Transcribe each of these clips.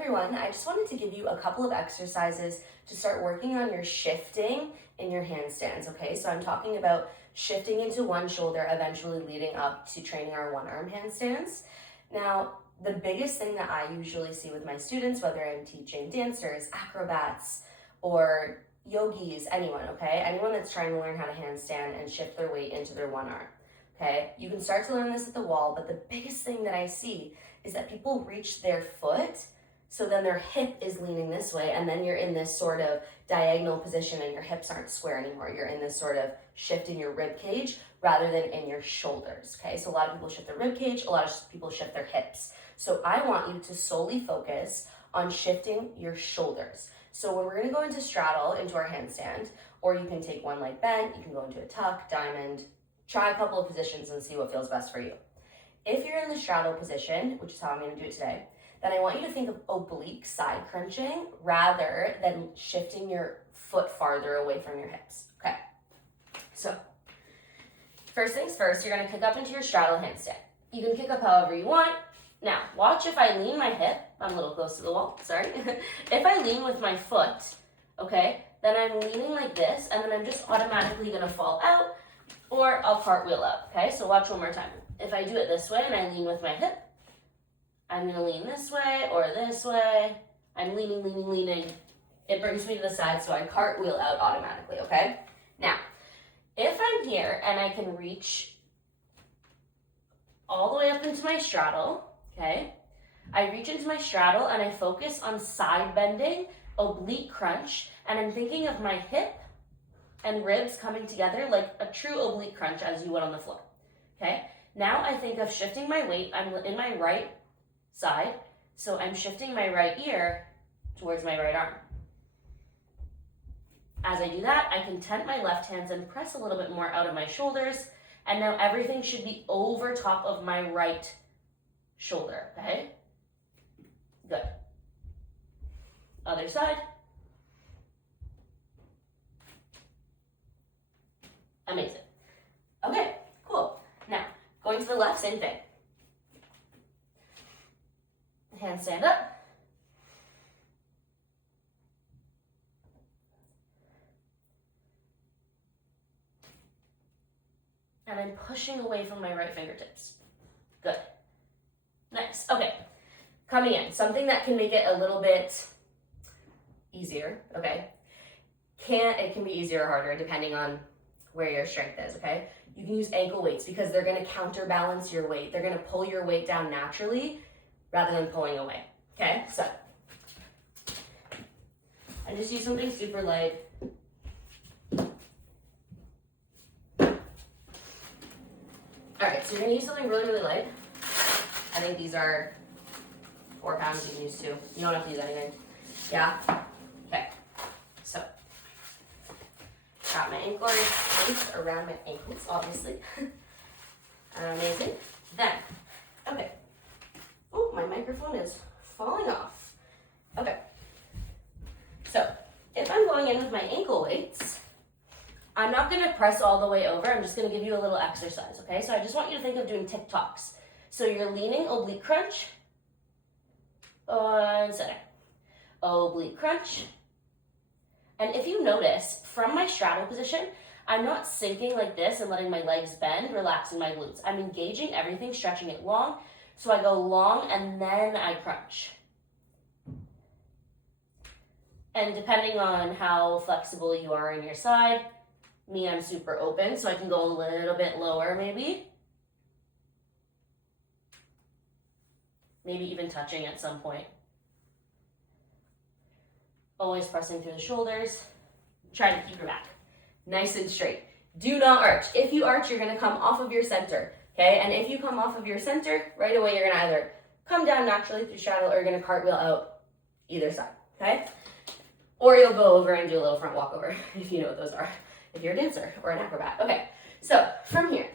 everyone, I just wanted to give you a couple of exercises to start working on your shifting in your handstands, okay? So I'm talking about shifting into one shoulder, eventually leading up to training our one-arm handstands. Now, the biggest thing that I usually see with my students, whether I'm teaching dancers, acrobats, or yogis, anyone, okay? Anyone that's trying to learn how to handstand and shift their weight into their one arm, okay? You can start to learn this at the wall, but the biggest thing that I see is that people reach their foot, so then their hip is leaning this way, and then you're in this sort of diagonal position and your hips aren't square anymore. You're in this sort of shift in your rib cage rather than in your shoulders, okay? So a lot of people shift their rib cage, a lot of people shift their hips. So I want you to solely focus on shifting your shoulders. So when we're gonna go into straddle, into our handstand, or you can take one leg bent, you can go into a tuck, diamond, try a couple of positions and see what feels best for you. If you're in the straddle position, which is how I'm gonna do it today, then I want you to think of oblique side crunching rather than shifting your foot farther away from your hips, okay? So, first things first, you're gonna kick up into your straddle handstand. You can kick up however you want. Now, watch if I lean my hip, I'm a little close to the wall, sorry. If I lean with my foot, okay, then I'm leaning like this, and then I'm just automatically gonna fall out, or I'll cartwheel out, okay? So watch one more time. If I do it this way and I lean with my hip, I'm gonna lean this way or this way. I'm leaning, leaning, leaning. It brings me to the side, so I cartwheel out automatically, okay? Now, if I'm here and I can reach all the way up into my straddle, okay? I reach into my straddle and I focus on side bending, oblique crunch, and I'm thinking of my hip and ribs coming together like a true oblique crunch as you would on the floor, okay? Now I think of shifting my weight. I'm in my right side, so I'm shifting my right ear towards my right arm. As I do that, I can tent my left hands and press a little bit more out of my shoulders, and now everything should be over top of my right shoulder, okay? Good. Other side. Amazing. Okay, cool. Now, going to the left, same thing. Hands stand up. And I'm pushing away from my right fingertips. Good. Nice. Okay. Coming in. Something that can make it a little bit easier, okay? It can be easier or harder depending on where your strength is, okay? You can use ankle weights because they're gonna counterbalance your weight. They're gonna pull your weight down naturally rather than pulling away, okay? So, I just use something super light. All right, so you're gonna use something really, really light. I think these are 4 pounds, you can use 2. You don't have to use anything. Yeah? Okay, so, got my ankle weights around my ankles, obviously. Amazing. Then, okay. Oh, my microphone is falling off. Okay. So, if I'm going in with my ankle weights, I'm not gonna press all the way over. I'm just gonna give you a little exercise, okay? So I just want you to think of doing TikToks. So you're leaning, oblique crunch, and center. Oblique crunch. And if you notice, from my straddle position, I'm not sinking like this and letting my legs bend, relaxing my glutes. I'm engaging everything, stretching it long. So I go long and then I crunch. And depending on how flexible you are in your side, me, I'm super open, so I can go a little bit lower maybe. Maybe even touching at some point. Always pressing through the shoulders. Try to keep your back nice and straight. Do not arch. If you arch, you're gonna come off of your center, okay? And if you come off of your center, right away you're gonna either come down naturally through straddle or you're gonna cartwheel out either side, okay? Or you'll go over and do a little front walkover, if you know what those are, if you're a dancer or an acrobat. Okay, so from here,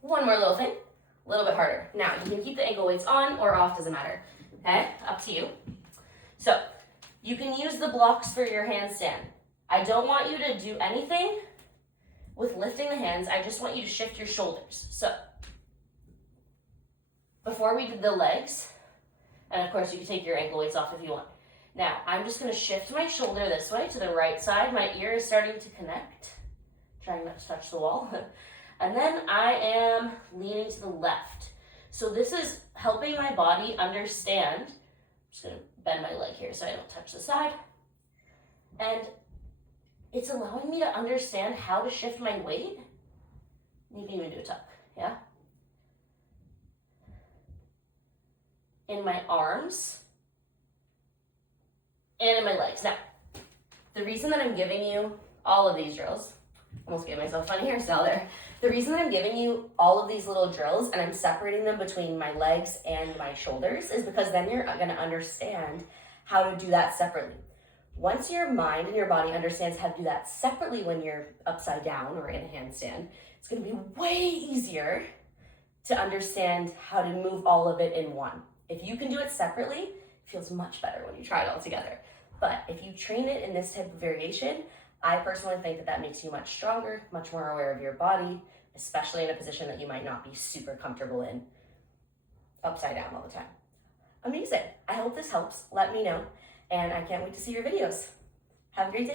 one more little thing, a little bit harder. Now, you can keep the ankle weights on or off, doesn't matter, okay? Up to you. So, you can use the blocks for your handstand. I don't want you to do anything with lifting the hands. I just want you to shift your shoulders. So, before we did the legs, And of course, you can take your ankle weights off if you want. Now, I'm just gonna shift my shoulder this way to the right side. My ear is starting to connect, trying not to touch the wall. And then I am leaning to the left. So this is helping my body understand. I'm just gonna bend my leg here so I don't touch the side. And it's allowing me to understand how to shift my weight. You can even do a tuck, yeah? In my arms and in my legs. Now, the reason that I'm giving you all of these drills, almost gave myself a funny hairstyle there. The reason that I'm giving you all of these little drills and I'm separating them between my legs and my shoulders is because then you're gonna understand how to do that separately. Once your mind and your body understands how to do that separately when you're upside down or in a handstand, it's gonna be way easier to understand how to move all of it in one. If you can do it separately, it feels much better when you try it all together. But if you train it in this type of variation, I personally think that that makes you much stronger, much more aware of your body, especially in a position that you might not be super comfortable in, upside down all the time. Amazing. I hope this helps. Let me know. And I can't wait to see your videos. Have a great day.